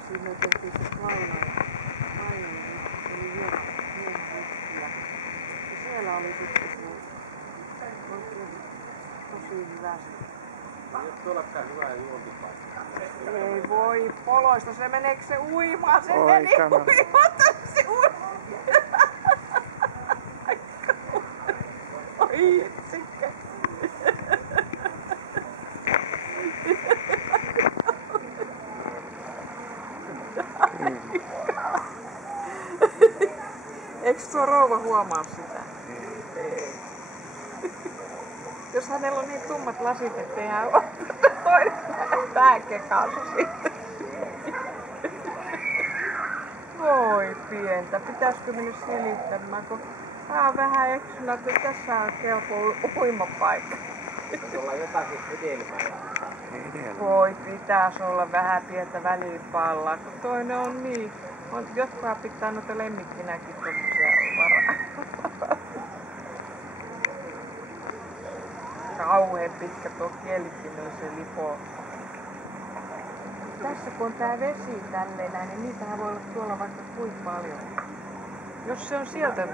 käsin me tehtiin se Vainon eli hieno ja siellä oli sitten se oikein tosi hyvä se. Ei ole tuollakaan hyvää juontipaikkaa. Ei voi poloista, se meneekö se uimaan? Se Oi, meni kamera. uimaan, se uimaan. Oi itsikkä. Eikö tuo rouva huomaa sitä? Ei. Jos hänellä on niin tummat lasit, ettei hän ole toinen pääkekaasu sitten. Voi pientä, pitäisikö mennä selittämään, kun tää on vähän eksynä, että tässä on kelpo uimapaikka. Pitäisi olla jotakin hedelmää. Voi, pitäis olla vähän pientä välipallaa, kun toinen on niin. Jotkut pitää noita lemmikkinäkin tommosia varaa. Kauheen pitkä tuo kielikin on se lipo. Tässä kun on tää vesi tälleen näin, niin niitähän voi olla tuolla vaikka kuinka paljon. Jos se on sieltä